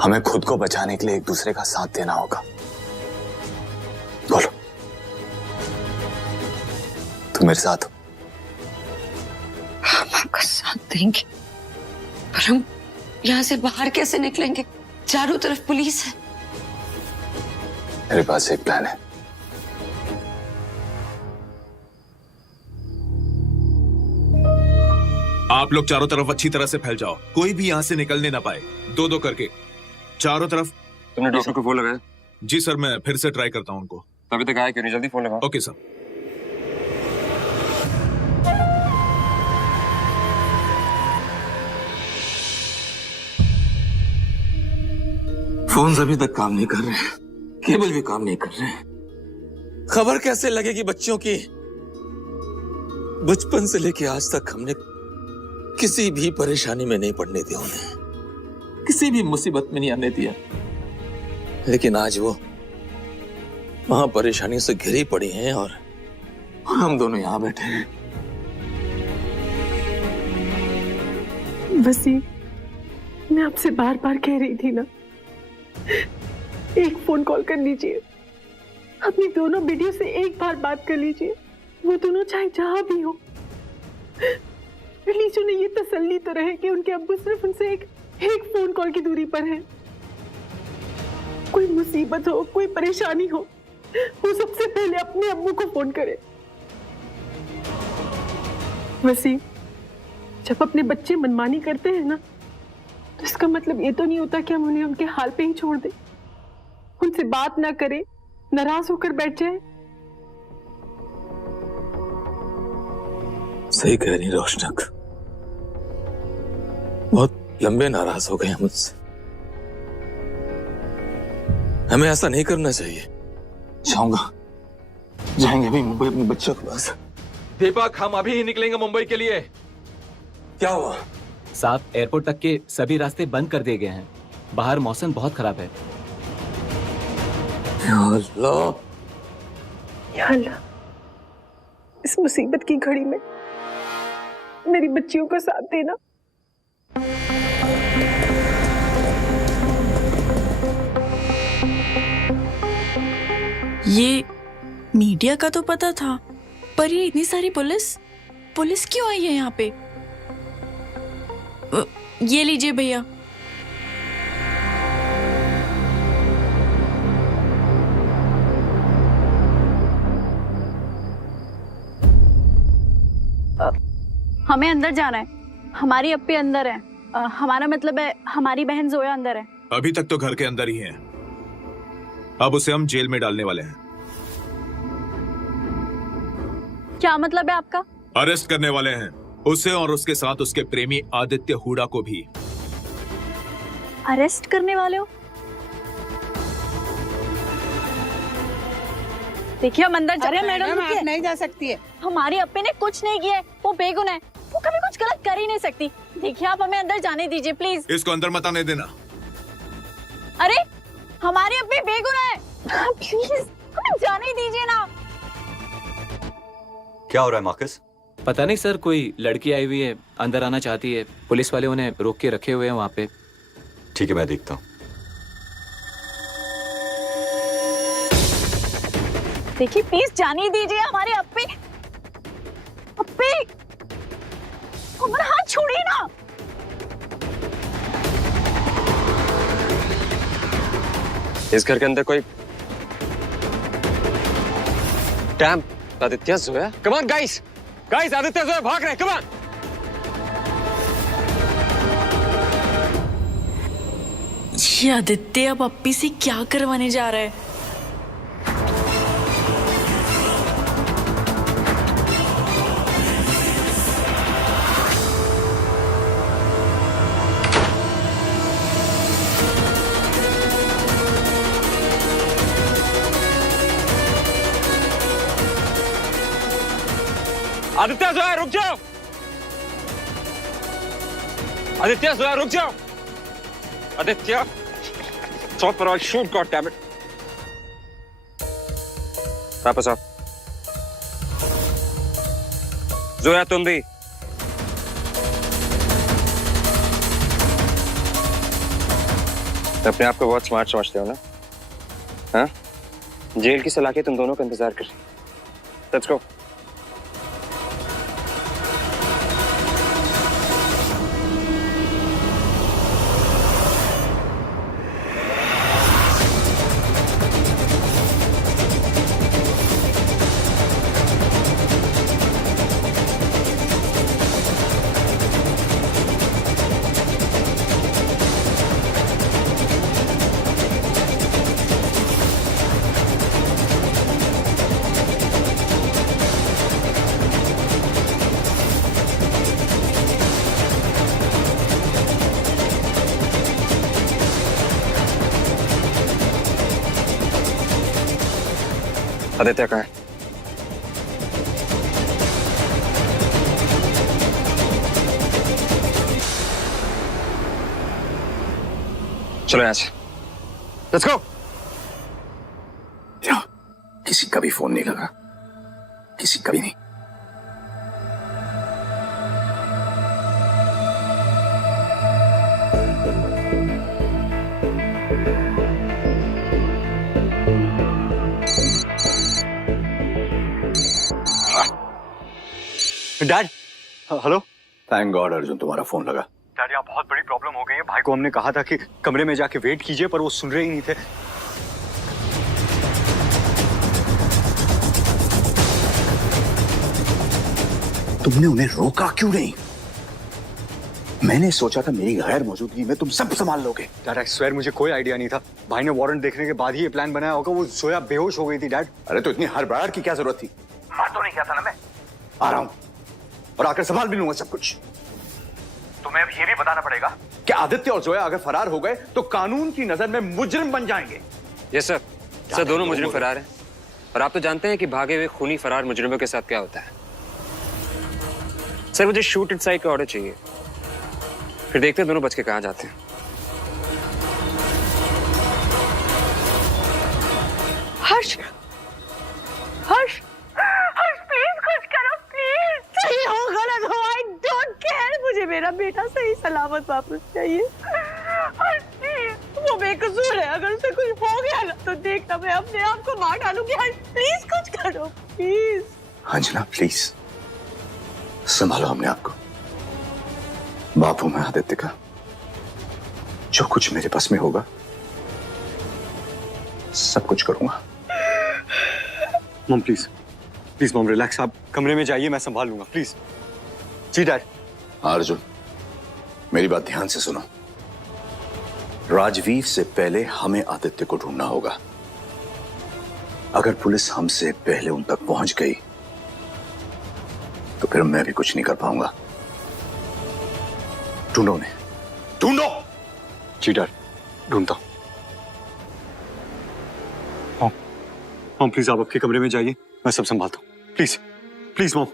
हमें खुद को बचाने के लिए एक दूसरे का साथ देना होगा। बोलो, तुम मेरे साथ हो? हम आपका साथ देंगे, पर हम यहाँ से बाहर कैसे निकलेंगे? चारों तरफ पुलिस है। मेरे पास एक प्लान है। आप लोग चारों तरफ अच्छी तरह से फैल जाओ, कोई भी यहाँ से निकलने ना पाए। दो दो करके चारों तरफ। तुमने डॉक्टर को फोन लगाया? जी सर, मैं फिर से ट्राई करता हूँ उनको। अभी तक आया क्यों नहीं? जल्दी फोन लगाओ। Okay sir. फोन अभी तक काम नहीं कर रहे, केबल भी काम नहीं कर रहे। खबर कैसे लगेगी बच्चों की? बचपन से लेके आज तक हमने किसी भी परेशानी में नहीं पड़ने दिया उन्हें, किसी भी मुसीबत में नहीं आने दिया। लेकिन आज वो वहां परेशानियों से घिरी पड़ी हैं और हम दोनों यहां बैठे हैं। वसीम, मैं आपसे बार बार कह रही थी ना, एक फोन कॉल कर लीजिए, अपनी दोनों बेटियों से एक बार बात कर लीजिए। वो दोनों चाहे जहां भी हो, एटलीस्ट उन्हें ये तसल्ली तो रहे कि उनके अब्बू सिर्फ उनसे एक फोन कॉल की दूरी पर हैं। कोई मुसीबत हो, कोई परेशानी हो, वो सबसे पहले अपने अब्बू को फोन करे। वसीम, जब अपने बच्चे मनमानी करते हैं ना, तो इसका मतलब ये तो नहीं होता कि हम उन्हें उनके हाल पे ही छोड़ दें, उनसे बात ना करें, नाराज होकर बैठ जाए। सही कह रही रोशनक, बहुत लंबे नाराज हो गए हैं मुझसे। हमें ऐसा नहीं करना चाहिए। जाऊंगा, जाएंगे अभी मुंबई अपने बच्चों के पास। दीपक, हम अभी ही निकलेंगे मुंबई के लिए। क्या हुआ? साहब, एयरपोर्ट तक के सभी रास्ते बंद कर दिए गए हैं। बाहर मौसम बहुत खराब है। या अल्लाह, या अल्लाह, इस मुसीबत की घड़ी में मेरी बच्चियों का साथ देना। ये मीडिया का तो पता था, पर ये इतनी सारी पुलिस क्यों आई है यहाँ पे? ये लीजिए भैया। हमें अंदर जाना है, हमारी अप्पी अंदर है। हमारा मतलब है हमारी बहन जोया अंदर है। अभी तक तो घर के अंदर ही हैं। अब उसे हम जेल में डालने वाले हैं। क्या मतलब है आपका? अरेस्ट करने वाले हैं उसे और उसके साथ उसके प्रेमी आदित्य हुडा को भी। अरेस्ट करने वाले हो? देखिए, हम अंदर अरे मैडम, आप नहीं जा सकती है। हमारी अप्पी ने कुछ नहीं किया है, वो बेगुनाह है, वो कभी कुछ गलत कर ही नहीं सकती। देखिए, आप हमें अंदर जाने दीजिए प्लीज। इसको अंदर मत आने देना। अरे हमारी अप्पी बेगुनाह है, प्लीज हमें जाने दीजिए ना। क्या हो रहा है मार्कस? पता नहीं सर, कोई लड़की आई हुई है, अंदर आना चाहती है। पुलिस वाले उन्हें रोक के रखे हुए हैं वहाँ पे। ठीक है, मैं देखता हूँ। देखिए प्लीज जाने दीजिए हमारी अप्पी। अप्पी, हमारा हाथ छोड़िए ना। इस घर के अंदर कोई dam Aditya Zoya. Come on guys, Aditya Zoya भाग रहे हैं, कम ऑन। ये आदित्य अब अप्पी से क्या करवाने जा रहा है? आदित्य जोया रुक जाओ। आदित्य जोया रुक जाओ। Aditya, stop or I'll shoot, God damn it. वापस आओ। जोया, तुम भी। अपने आप को बहुत स्मार्ट समझते हो ना? हाँ? जेल की सलाखें तुम दोनों का इंतजार कर रही। Let's go. आदित्य कहाँ है? चलो यहाँ से। Let's go. किसी का भी फोन नहीं लगा, किसी का भी नहीं। Dad, hello. Thank God Arjun तुम्हारा फोन लगा। डैड, यहाँ बहुत बड़ी प्रॉब्लम हो गई है। भाई को हमने कहा था कि कमरे में जाके वेट कीजिए, पर वो सुन रहे ही नहीं थे। तुमने उन्हें रोका क्यों नहीं? मैंने सोचा था मेरी गैर मौजूदगी में तुम सब संभाल लोगे। डैड, आई स्वेयर मुझे कोई आइडिया नहीं था। भाई ने वारंट देखने के बाद ही ये प्लान बनाया होगा। वो सोया बेहोश हो गई थी डैड। अरे तो इतनी हड़बड़ाहट की क्या जरूरत थी? मार तो नहीं किया था ना मैं। आ रहा हूं और आकर संभाल भी लूंगा सब कुछ। तुम्हें अब ये भी बताना पड़ेगा कि आदित्य और जोया अगर फरार हो गए तो कानून की नजर में मुजरिम बन जाएंगे। Yes sir. सर, दोनों मुजरिम फरार हैं। और आप तो जानते हैं कि भागे हुए खूनी फरार मुजरिमों के साथ क्या होता है। सर, मुझे शूट इनसाइड का ऑर्डर चाहिए, फिर देखते हैं दोनों बच के कहां जाते हैं। हर्ष, हर्ष, हर्ष, प्लीज कुछ करो, प्लीज। सही हो गलत हो, आई डोंट केयर। मुझे मेरा बेटा सही सलामत वापस चाहिए। हर्ष, प्लीज। वो बेकसूर है, अगर उसे कुछ हो गया ना तो देखना मैं अपने आप को मार डालूंगी। हर्ष, प्लीज कुछ करो, प्लीज। अंजना प्लीज संभालो अपने आप को। बाप हूं मैं आदित्य का, जो कुछ मेरे पास में होगा सब कुछ करूंगा। Mom please, please mom relax. आप कमरे में जाइए, मैं संभाल लूंगा, प्लीज। Ji dad. अर्जुन मेरी बात ध्यान से सुनो। राजवीर से पहले हमें आदित्य को ढूंढना होगा। अगर पुलिस हमसे पहले उन तक पहुंच गई तो फिर मैं भी कुछ नहीं कर पाऊंगा। ढूंढो उन्हें, ढूंढो। जी डैड, ढूंढता हूं। मॉम प्लीज आप आपके कमरे में जाइए, मैं सब संभालता हूं। Please please mom.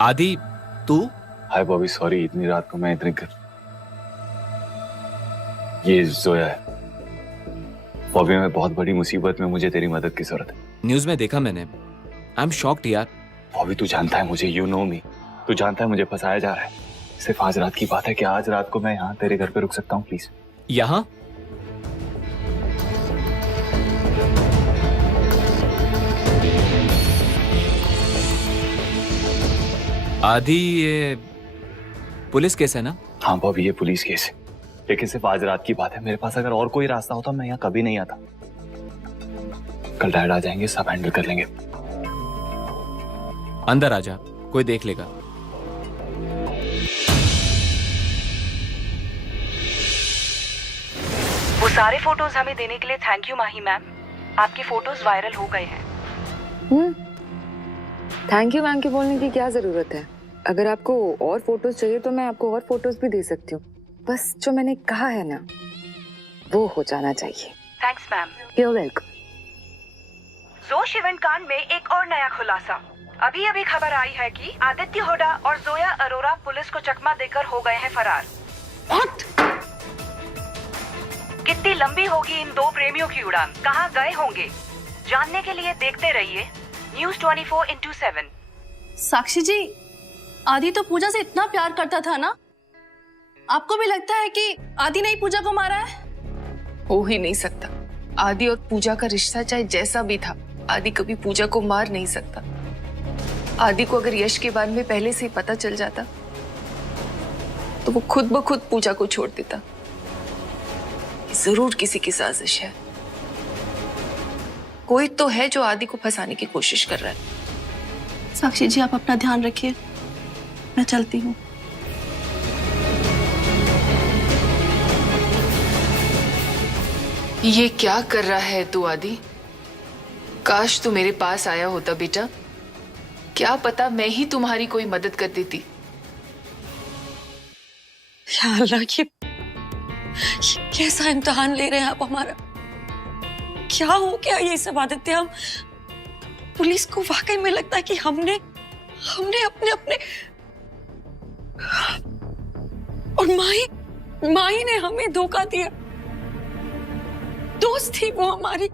आदि, तू? हाय बॉबी, सॉरी इतनी रात को मैं इतने ये जोया है। बॉबी मैं बहुत बड़ी मुसीबत में, मुझे तेरी मदद की जरूरत है। न्यूज में देखा मैंने। आई एम शॉक्ड यार। बॉबी तू जानता है मुझे, यू नो मी। तू जानता है मुझे फंसाया जा रहा है। सिर्फ आज रात की बात है कि आज रात को मैं यहाँ तेरे घर पे रुक सकता हूँ प्लीज? यहाँ? आदि, ये पुलिस केस है ना? हाँ बॉबी, ये पुलिस केस है, लेकिन सिर्फ आज रात की बात है। मेरे पास अगर और कोई रास्ता होता मैं यहाँ कभी नहीं आता। कल डैड आ जाएंगे, सब हैंडल कर लेंगे। अंदर आ जा, कोई देख लेगा। वो सारे फोटोज हमें देने के लिए थैंक यू माही मैम। आपके फोटोज वायरल हो गए हैं। थैंक यू बोलने की क्या जरूरत है? अगर आपको और फोटोज चाहिए तो मैं आपको और फोटोज भी दे सकती हूँ। बस जो मैंने कहा है ना वो हो जाना चाहिए। Thanks ma'am. You are welcome. जोश इवेंट कांड में एक और नया खुलासा। अभी अभी खबर आई है कि आदित्य हुड्डा और जोया अरोरा पुलिस को चकमा देकर हो गए हैं फरार। What? कि कितनी लंबी होगी इन दो प्रेमियों की उड़ान, कहाँ गए होंगे? जानने के लिए देखते रहिए न्यूज़ 24/7। साक्षी जी, आदि तो पूजा से इतना प्यार करता था ना, आपको भी लगता है कि आदि ने ही पूजा को मारा है? हो ही नहीं सकता। आदि और पूजा का रिश्ता चाहे जैसा भी था, आदि कभी पूजा को मार नहीं सकता। आदि को अगर यश के बारे में पहले से ही पता चल जाता तो वो खुद ब खुद पूजा को छोड़ देता। जरूर किसी की साजिश है। कोई तो है जो आदि को फंसाने की कोशिश कर रहा है। साक्षी जी, आप अपना ध्यान रखिए, मैं चलती हूँ। ये क्या कर रहा है तू आदि? काश तू मेरे पास आया होता बेटा, क्या पता मैं ही तुम्हारी कोई मदद कर देती। या अल्लाह, ये कैसा इम्तिहान ले रहे हैं आप हमारा? क्या हो गया ये सब आदित्य? हम पुलिस को वाकई में लगता है कि हमने अपने और माही ने हमें धोखा दिया। दोस्त थी वो हमारी।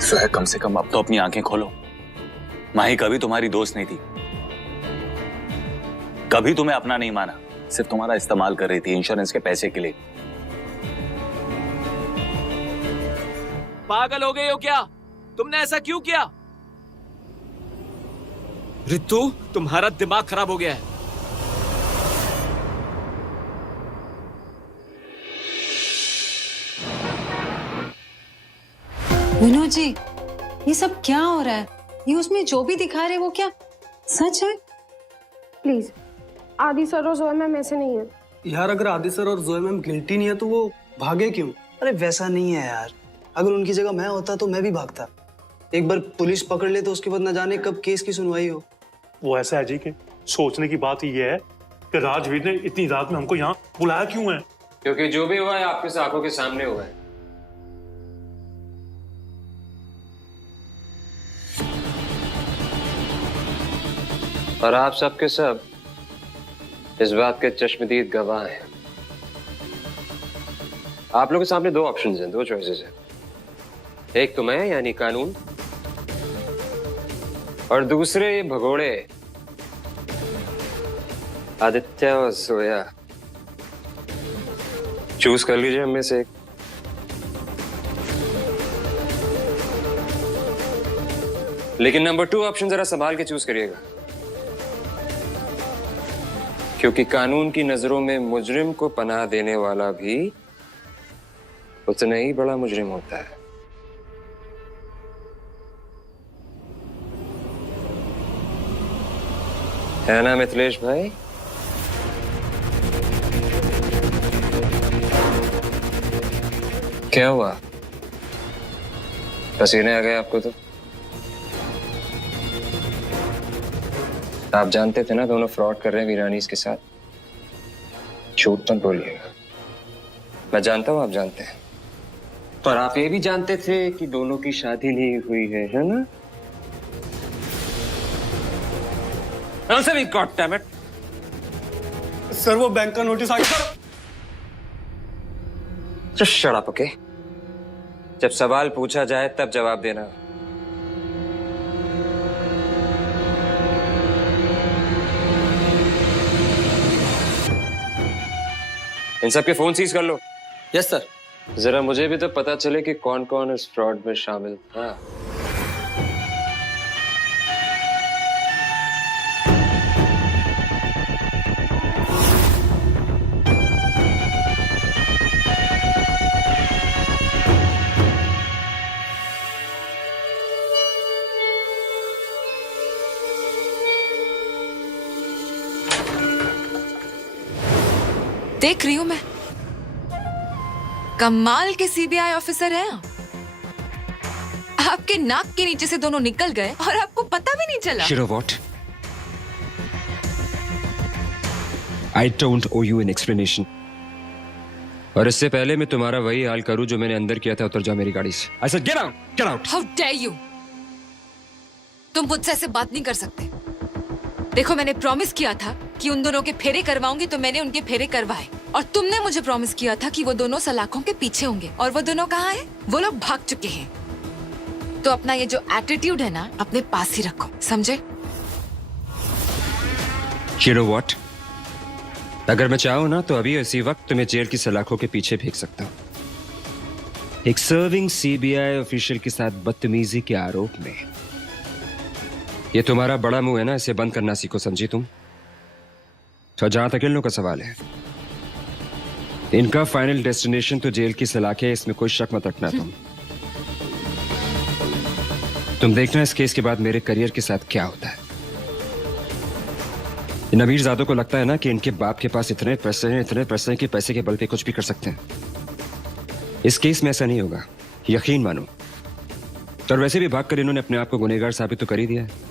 सुहेब, कम से कम अब तो अपनी आंखें खोलो। माही कभी तुम्हारी दोस्त नहीं थी, कभी तुम्हें अपना नहीं माना, सिर्फ तुम्हारा इस्तेमाल कर रही थी इंश्योरेंस के पैसे के लिए। पागल हो गए हो क्या? तुमने ऐसा क्यों किया? रितु, तुम्हारा दिमाग खराब हो गया है। विनोद जी, ये सब क्या हो रहा है? ये उसमें जो भी दिखा रहे वो क्या सच है? प्लीज, आदि सर और जोया मैम ऐसे नहीं है। यार, अगर आदि सर और जोया मैम गिल्टी नहीं है तो वो भागे क्यों? अरे वैसा नहीं है यार, अगर उनकी जगह मैं होता तो मैं भी भागता। एक बार पुलिस पकड़ ले तो उसके बाद न जाने कब केस की सुनवाई हो। वो ऐसा है जी कि सोचने की बात ये है कि राजवीर ने इतनी रात में हमको यहाँ बुलाया क्यों है? क्योंकि जो भी हुआ है आपके आंखों के सामने हुआ है। और आप सबके सब इस बात के चश्मदीद गवाह हैं। आप लोगों के सामने दो ऑप्शंस हैं, दो चॉइसेस हैं। एक तो मैं यानी कानून, और दूसरे ये भगोड़े आदित्य और जोया। चूज कर लीजिए हम में से एक। लेकिन नंबर 2 ऑप्शन जरा संभाल के चूज करिएगा, क्योंकि कानून की नजरों में मुजरिम को पनाह देने वाला भी उतना ही बड़ा मुजरिम होता है ना मिथिलेश भाई? क्या हुआ? पसीने आ गए आपको? तो आप जानते थे ना दोनों फ्रॉड कर रहे हैं वीरानीस के साथ। झूठ मत बोलिएगा। मैं जानता हूं आप जानते हैं, पर आप ये भी जानते थे कि दोनों की शादी नहीं हुई है ना? Answer me, goddammit! सर, वो बैंक का नोटिस आ गया। Just shut up, okay? जब सवाल पूछा जाए तब जवाब देना। इन सबके फोन सीज कर लो। Yes sir. जरा मुझे भी तो पता चले कि कौन कौन इस फ्रॉड में शामिल था। देख रही हूं मैं, कमाल के सीबीआई ऑफिसर हैं आप। आपके नाक के नीचे से दोनों निकल गए और आपको पता भी नहीं चला। You know what? I don't owe you an explanation. और इससे पहले मैं तुम्हारा वही हाल करूं जो मैंने अंदर किया था, उतर जाओ मेरी गाड़ी से। I said get out, get out. How dare you? तुम मुझसे ऐसे बात नहीं कर सकते। देखो, मैंने प्रॉमिस किया था कि उन दोनों के फेरे करवाऊंगी, तो मैंने उनके फेरे करवाए। और तुमने मुझे प्रॉमिस किया था कि वो दोनों सलाखों के पीछे होंगे, और वो दोनों कहाँ हैं? वो लोग भाग चुके हैं। तो अपना ये जो एटीट्यूड है ना, अपने पास ही रखो, समझे? You know what? अगर मैं चाहूं ना तो अभी इसी वक्त तुम्हें जेल की सलाखों के पीछे भेज सकता हूं, एक सर्विंग सीबीआई ऑफिशियल के साथ बदतमीजी के आरोप में। ये तुम्हारा बड़ा मुंह है ना, इसे बंद करना सीखो, समझी तुम? तो जहां तक इन लोगों का सवाल है, इनका फाइनल डेस्टिनेशन तो जेल की सलाखें, इसमें कोई शक मत रखना। तुम देखना इस केस के बाद मेरे करियर के साथ क्या होता है। इन अमीरजादों को लगता है ना कि इनके बाप के पास इतने पैसे हैं कि पैसे के बल पे कुछ भी कर सकते हैं। इस केस में ऐसा नहीं होगा, यकीन मानो। और वैसे भी भागकर इन्होंने अपने आप को गुनहगार साबित तो कर ही दिया है।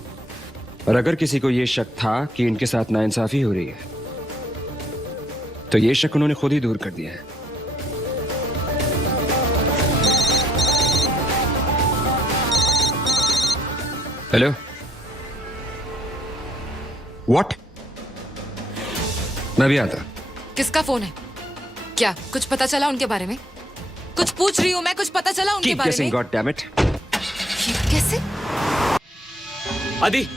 और अगर किसी को यह शक था कि इनके साथ नाइंसाफी हो रही है, तो यह शक उन्होंने खुद ही दूर कर दिया है। Hello, what? मैं भी आता। किसका फोन है? क्या कुछ पता चला उनके बारे में? कुछ पूछ रही हूँ मैं, कुछ पता चला उनके बारे में? God damn it. कैसे? आदि,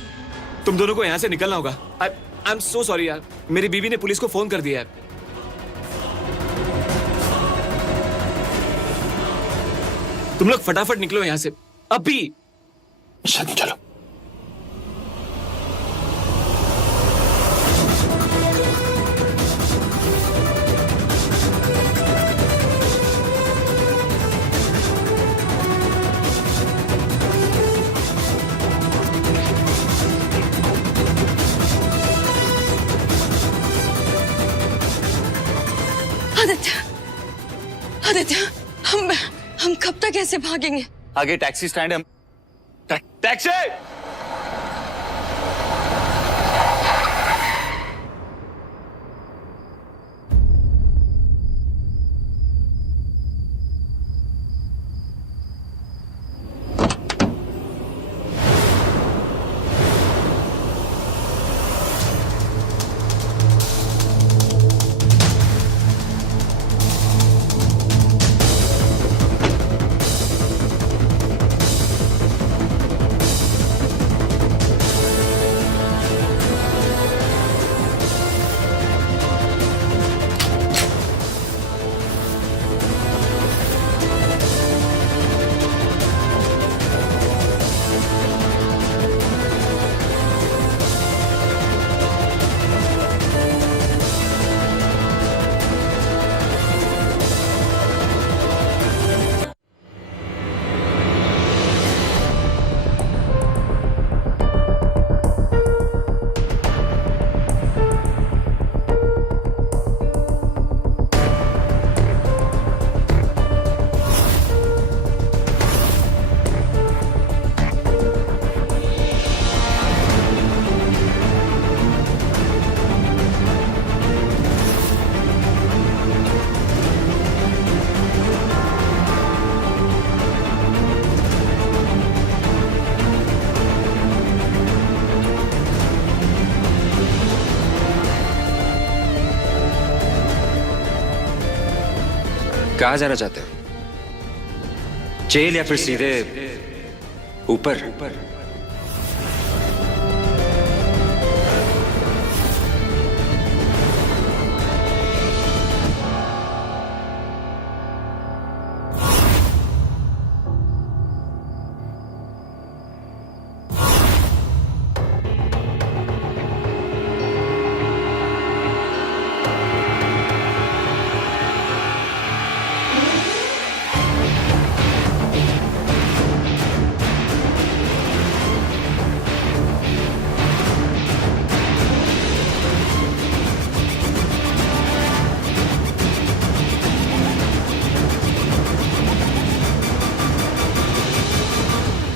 तुम दोनों को यहाँ से निकलना होगा। आई एम सो सॉरी यार, मेरी बीवी ने पुलिस को फोन कर दिया है। तुम लोग फटाफट निकलो यहाँ से अभी। चलो। आदित्य, हम कब तक ऐसे भागेंगे? आगे टैक्सी स्टैंड है। टैक्सी! कहाँ जाना चाहते हो? जेल या फिर सीधे ऊपर?